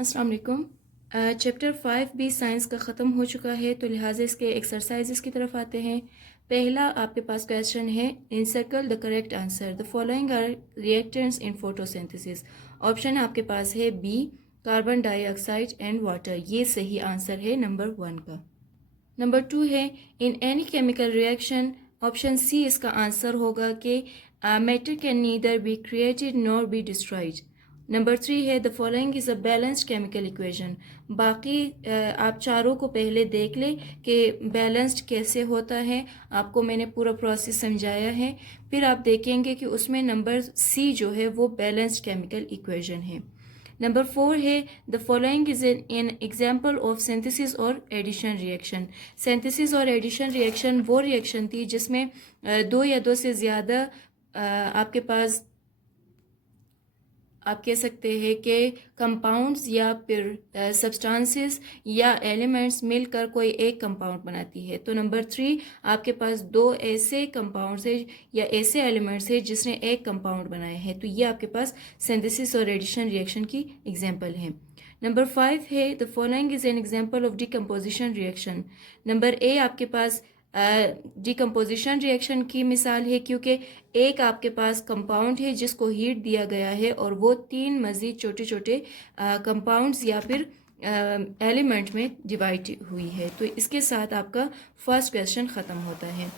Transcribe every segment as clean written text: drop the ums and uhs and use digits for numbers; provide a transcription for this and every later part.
अस्सलाम वालेकुम। चैप्टर 5 भी साइंस का ख़त्म हो चुका है, तो लिहाजा इसके एक्सरसाइजेस की तरफ आते हैं। पहला आपके पास क्वेश्चन है, encircle the correct answer, the following are reactants in photosynthesis. Option आपके पास है B, carbon dioxide and water. ये सही आंसर है नंबर 1 का। नंबर 2 है, in any chemical reaction, option C इसका आंसर होगा कि matter can neither be created nor be destroyed. Number 3 है, the following is a balanced chemical equation. बाकी आप चारों को पहले देख लें कि बैलेंस्ड कैसे होता है, आपको मैंने पूरा प्रोसेस समझाया है। फिर आप देखेंगे कि उसमें नंबर सी जो है वो बैलेंस्ड केमिकल इक्वेशन है। नंबर 4 है, the following is an example of synthesis और एडिशन रिएक्शन। सिंथेसिस और एडिशन रिएक्शन वो रिएक्शन थी जिसमें दो या दो से ज़्यादा आपके पास आप कह सकते हैं कि कंपाउंड्स या फिर सब्सटेंसेस या एलिमेंट्स मिलकर कोई एक कंपाउंड बनाती है। तो नंबर 3 आपके पास दो ऐसे कंपाउंड्स है या ऐसे एलिमेंट्स है जिसने एक कंपाउंड बनाया है। तो ये आपके पास सिंथेसिस और एडिशन रिएक्शन की एग्जांपल है। नंबर 5 है, the following is an example of decomposition reaction. Number A आपके पास डिकम्पोजिशन रिएक्शन की मिसाल है, क्योंकि एक आपके पास कंपाउंड है जिसको हीट दिया गया है और वो 3 मज़ीद छोटे छोटे कंपाउंड्स या फिर एलिमेंट में डिवाइड हुई है। तो इसके साथ आपका फर्स्ट क्वेश्चन ख़त्म होता है।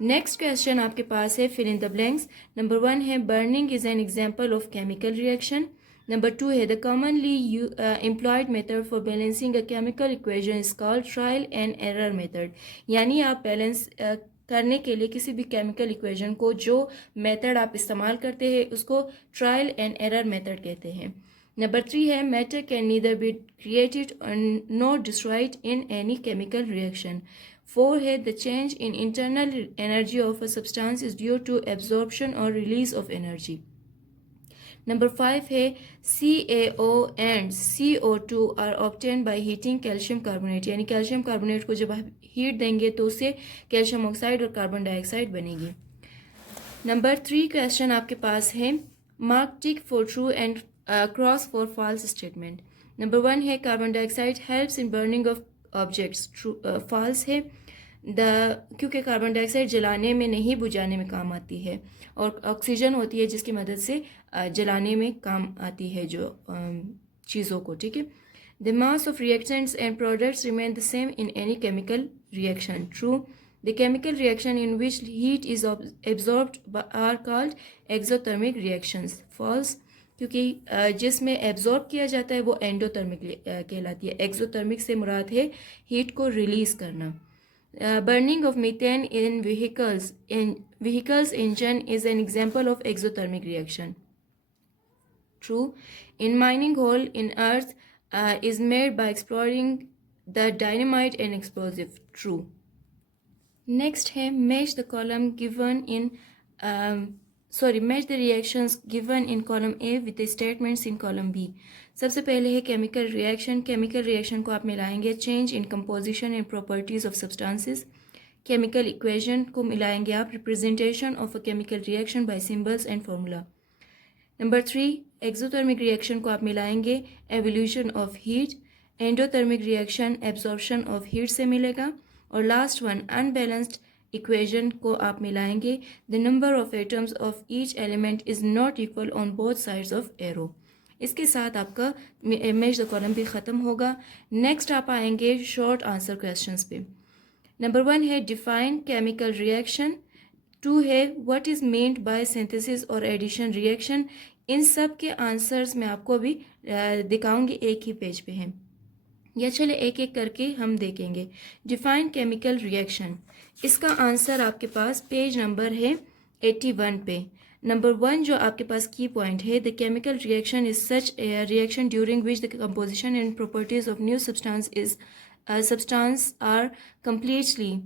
नेक्स्ट क्वेश्चन आपके पास है, fill in the blanks. Number 1 है, burning is an example of chemical reaction. Number 2 है, the commonly employed method for balancing a chemical equation is called trial and error method. यानी आप बैलेंस करने के लिए किसी भी केमिकल इक्वेशन को जो मेथड आप इस्तेमाल करते हैं उसको ट्रायल एंड एरर मेथड कहते हैं। नंबर 3 है, matter can neither be created nor destroyed in any chemical reaction. 4 है, the change in internal energy of a substance is due to absorption और रिलीज ऑफ एनर्जी। नंबर 5 है, CaO and CO2 are obtain by heating calcium carbonate. यानी calcium carbonate को जब आप heat देंगे तो उससे कैल्शियम ऑक्साइड और कार्बन डाइऑक्साइड बनेगी। नंबर 3 क्वेश्चन आपके पास है, mark tick for true and cross for false statement. Number 1 है, carbon dioxide helps in burning of objects. True false है, क्योंकि कार्बन डाइऑक्साइड जलाने में नहीं बुझाने में काम आती है और ऑक्सीजन होती है जिसकी मदद से जलाने में काम आती है जो चीज़ों को। ठीक है। The mass of reactants and products remain the same in any chemical reaction. True. The chemical reaction in which heat is absorbed are called exothermic reactions. False, क्योंकि जिसमें एब्जॉर्ब किया जाता है वो एंडोथर्मिक कहलाती है। एक्सोथर्मिक से मुराद है हीट को रिलीज करना। Burning of methane in vehicles engine is an example of exothermic reaction. True. In mining hole in earth is made by exploring the dynamite and explosive. True. Next है, match the column given in match the reactions given in column A with the statements in column B. सबसे पहले है chemical reaction. Chemical reaction को आप मिलाएंगे change in composition and properties of substances. Chemical equation को मिलाएंगे आप representation of a chemical reaction by symbols and formula. Number 3 exothermic reaction को आप मिलाएंगे evolution of heat. Endothermic reaction absorption of heat से मिलेगा। और लास्ट वन अनबैलेंस्ड इक्वेशन को आप मिलाएंगे the number of atoms of each element is not equal on both sides of arrow. इसके साथ आपका मैच द कॉलम भी ख़त्म होगा। नेक्स्ट आप आएंगे शॉर्ट आंसर क्वेश्चंस पे। नंबर 1 है, डिफाइन केमिकल रिएक्शन। 2 है, what is meant by synthesis और एडिशन रिएक्शन। इन सब के आंसर्स मैं आपको अभी दिखाऊंगी, एक ही पेज पे हैं, या चले एक एक करके हम देखेंगे। डिफाइन केमिकल रिएक्शन, इसका आंसर आपके पास पेज नंबर है 81 पे। नंबर 1 जो आपके पास की पॉइंट है, the chemical reaction is such a reaction during which the composition and properties of new substance are completely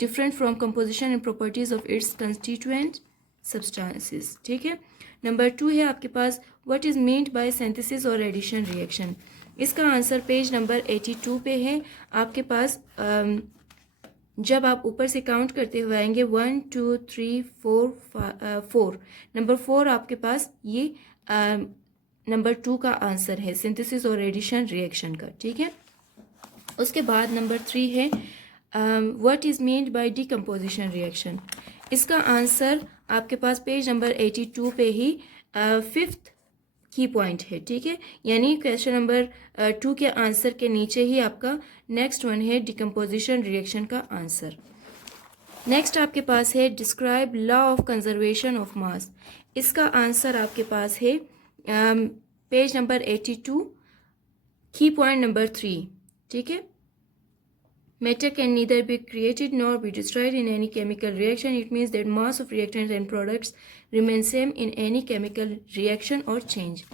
different from composition and properties of its constituent substances। ठीक है। Number 2 है आपके पास, what is meant by synthesis और addition reaction। इसका answer page number 82 पे है आपके पास। जब आप ऊपर से काउंट करते हुए आएंगे 1 2 3 4 4, नंबर 4 आपके पास ये नंबर 2 का आंसर है सिंथेसिस और एडिशन रिएक्शन का, ठीक है। उसके बाद नंबर 3 है what is meant by decomposition reaction. इसका आंसर आपके पास पेज नंबर 82 पे ही 5th की पॉइंट है, ठीक है। यानी क्वेश्चन नंबर 2 के आंसर के नीचे ही आपका नेक्स्ट वन है डिकम्पोजिशन रिएक्शन का आंसर। नेक्स्ट आपके पास है describe law of conservation of मास। इसका आंसर आपके पास है पेज नंबर 82 की पॉइंट नंबर 3, ठीक है। Matter can neither be created nor be destroyed in any chemical reaction. It means that mass of reactants and products remain same in any chemical reaction or change.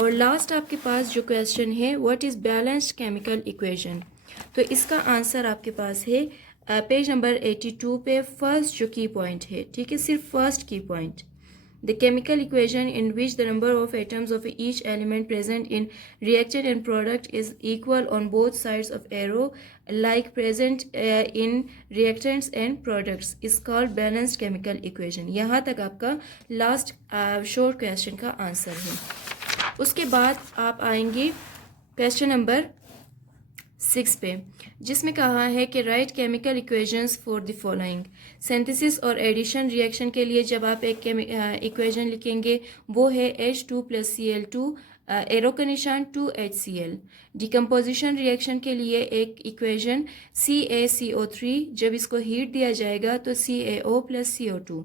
और last आपके पास जो question है what is balanced chemical equation, तो इसका answer आपके पास है page number 82 पे फर्स्ट जो की पॉइंट है, ठीक है, सिर्फ फर्स्ट की point. The chemical equation in which the number of atoms of each element present in reactant and product is equal on both sides of arrow, like present in reactants and products, is called balanced chemical equation. यहाँ तक आपका last short question का answer है। उसके बाद आप आएंगे question number 6 पे, जिसमें कहा है कि right chemical equations for the following. Synthesis और एडिशन रिएक्शन के लिए जब आप एक इक्वेशन लिखेंगे वो है H2 + Cl2 एरो का निशान 2HCl। डिकम्पोजिशन रिएक्शन के लिए एक इक्वेशन CaCO3, जब इसको हीट दिया जाएगा तो CaO + CO2।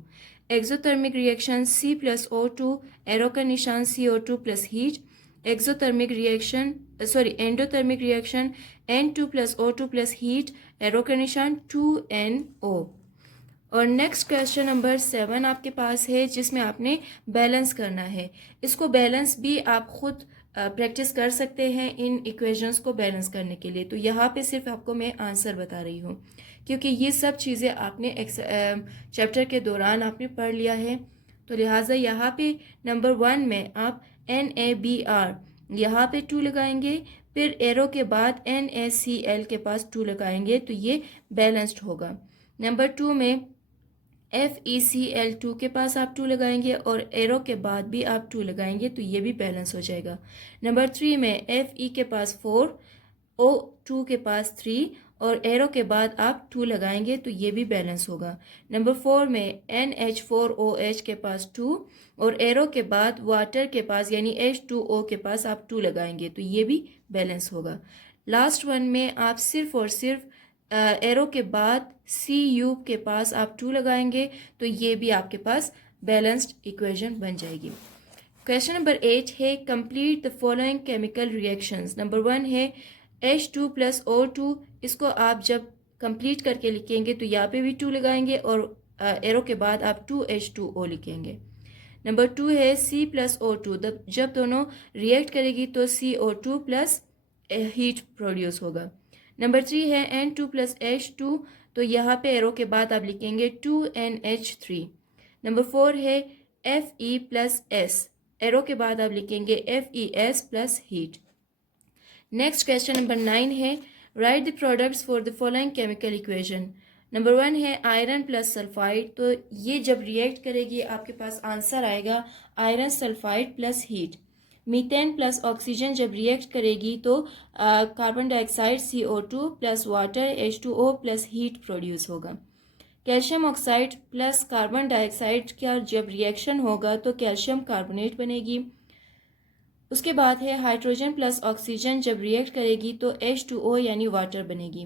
Exothermic reaction C + O2 arrow का निशान CO2 + heat. Exothermic reaction endothermic reaction N2 + O2 + heat arrow का निशान 2NO। और नेक्स्ट क्वेश्चन नंबर 7 आपके पास है जिसमें आपने बैलेंस करना है। इसको बैलेंस भी आप खुद प्रैक्टिस कर सकते हैं इन इक्वेशंस को बैलेंस करने के लिए। तो यहाँ पे सिर्फ आपको मैं आंसर बता रही हूँ क्योंकि ये सब चीज़ें आपने चैप्टर के दौरान आपने पढ़ लिया है। तो लिहाजा यहाँ पे नंबर 1 में आप NaBr यहाँ पे 2 लगाएंगे, फिर एरो के बाद NaCl के पास 2 लगाएंगे तो ये बैलेंस्ड होगा। नंबर 2 में FeCl2 के पास आप 2 लगाएंगे और एरो के बाद भी आप 2 लगाएंगे तो ये भी बैलेंस हो जाएगा। नंबर 3 में Fe के पास 4, O2 के पास 3 और एरो के बाद आप 2 लगाएंगे तो ये भी बैलेंस होगा। नंबर 4 में NH4OH के पास 2 और एरो के बाद वाटर के पास यानी H2O के पास आप 2 लगाएंगे तो ये भी बैलेंस होगा। लास्ट वन में आप सिर्फ और सिर्फ एरो के बाद Cu के पास आप 2 लगाएंगे तो ये भी आपके पास बैलेंस्ड इक्वेशन बन जाएगी। क्वेश्चन नंबर 8 है complete the following chemical reactions. Number 1 है H2 + O2, इसको आप जब कंप्लीट करके लिखेंगे तो यहाँ पे भी 2 लगाएंगे और एरो के बाद आप 2H2O लिखेंगे। नंबर 2 है C + O2, जब दोनों रिएक्ट करेगी तो CO2 + हीट प्रोड्यूस होगा। नंबर 3 है N2 + H2, तो यहाँ पे एरो के बाद आप लिखेंगे 2NH3। नंबर 4 है Fe + S, एरो के बाद आप लिखेंगे FeS + heat. Next question number 9 है right the products for the following chemical equation. Number 1 है आयरन + सल्फाइड, तो ये जब रिएक्ट करेगी आपके पास आंसर आएगा iron sulphide + heat. Methane + oxygen जब रिएक्ट करेगी तो carbon dioxide CO2 + water H2O + heat produce होगा। कैल्शियम ऑक्साइड + कार्बन डाइऑक्साइड का जब रिएक्शन होगा तो कैल्शियम कार्बोनेट बनेगी। उसके बाद है हाइड्रोजन + ऑक्सीजन जब रिएक्ट करेगी तो H2O यानी वाटर बनेगी।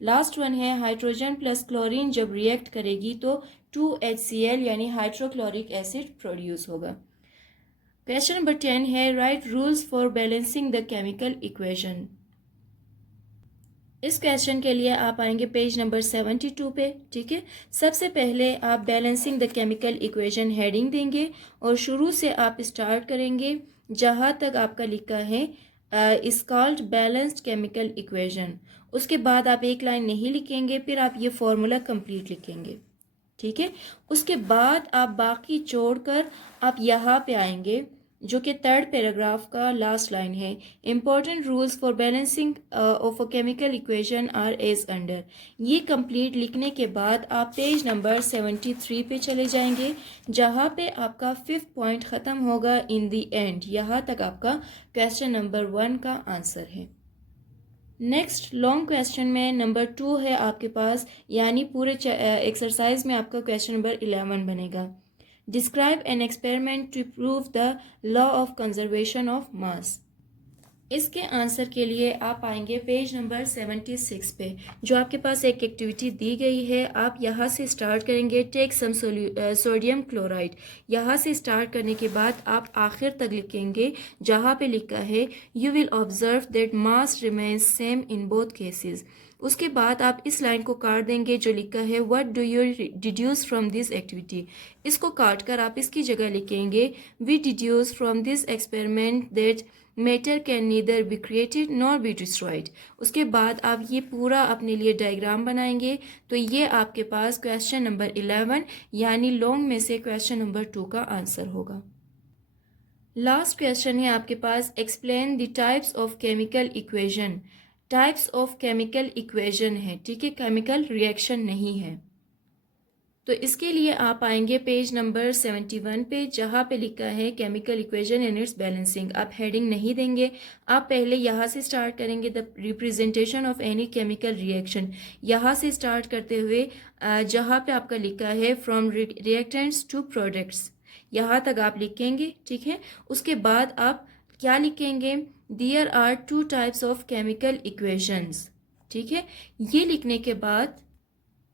लास्ट वन है हाइड्रोजन + क्लोरीन जब रिएक्ट करेगी तो 2HCl यानी हाइड्रोक्लोरिक एसिड प्रोड्यूस होगा। क्वेश्चन नंबर 10 है right rules for balancing the chemical equation. इस क्वेश्चन के लिए आप आएंगे पेज नंबर 72 पे, ठीक है। सबसे पहले आप balancing the chemical equation heading देंगे और शुरू से आप स्टार्ट करेंगे जहाँ तक आपका लिखा है is called balanced chemical equation. उसके बाद आप एक लाइन नहीं लिखेंगे, फिर आप ये फॉर्मूला कंप्लीट लिखेंगे, ठीक है। उसके बाद आप बाकी छोड़कर आप यहाँ पे आएंगे जो कि थर्ड पैराग्राफ का लास्ट लाइन है। Important rules for balancing of a chemical equation are as under. ये कंप्लीट लिखने के बाद आप पेज नंबर 73 पे चले जाएंगे, जहाँ पे आपका 5th पॉइंट ख़त्म होगा इन दी एंड। यहाँ तक आपका क्वेश्चन नंबर 1 का आंसर है। नेक्स्ट लॉन्ग क्वेश्चन में नंबर 2 है आपके पास, यानी पूरे एक्सरसाइज में आपका क्वेश्चन नंबर 11 बनेगा। Describe an experiment to prove the law of conservation of mass. इसके आंसर के लिए आप आएंगे पेज नंबर 76 पे, जो आपके पास एक एक्टिविटी दी गई है। आप यहाँ से स्टार्ट करेंगे, टेक सम सोडियम क्लोराइड। यहाँ से स्टार्ट करने के बाद आप आखिर तक लिखेंगे जहाँ पे लिखा है you will observe that mass remains same in both cases. उसके बाद आप इस लाइन को काट देंगे जो लिखा है what do you deduce from this activity. इसको काट कर आप इसकी जगह लिखेंगे we deduce from this experiment that matter can neither be created nor be destroyed. उसके बाद आप ये पूरा अपने लिए डायग्राम बनाएंगे। तो ये आपके पास क्वेश्चन नंबर 11 यानी लॉन्ग में से क्वेश्चन नंबर 2 का आंसर होगा। लास्ट क्वेश्चन है आपके पास, explain the types of chemical equation. Types of chemical equation है, ठीक है, केमिकल रिएक्शन नहीं है। तो इसके लिए आप आएंगे पेज नंबर 71 पे, जहाँ पे लिखा है chemical equation and it's balancing. आप हेडिंग नहीं देंगे, आप पहले यहाँ से स्टार्ट करेंगे the representation of any chemical reaction. यहाँ से स्टार्ट करते हुए जहाँ पे आपका लिखा है फ्रॉम रिएक्टेंट्स टू प्रोडक्ट्स, यहाँ तक आप लिखेंगे, ठीक है। उसके बाद आप क्या लिखेंगे, there are 2 types of chemical equations, ठीक है। ये लिखने के बाद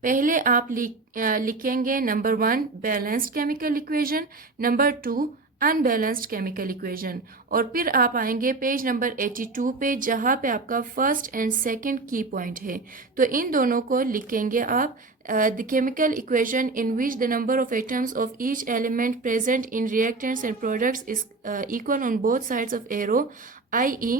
पहले आप लिखेंगे number 1 balanced chemical equation, number 2 unbalanced chemical equation. और फिर आप आएंगे पेज नंबर 82 पे, जहाँ पे आपका फर्स्ट एंड सेकंड की पॉइंट है। तो इन दोनों को लिखेंगे आप the chemical equation in which the number of atoms of each element present in reactants and products is equal on both sides of arrow, i.e.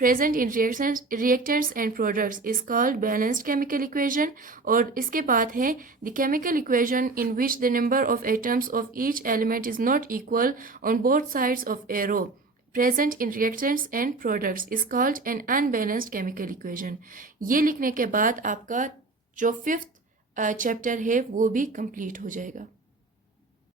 present in reactants and products is called balanced chemical equation। और इसके बाद है the chemical equation in which the number of atoms of each element is not equal on both sides of arrow present in reactants and products is called an unbalanced chemical equation। ये लिखने के बाद आपका जो 5th chapter है वो भी complete हो जाएगा।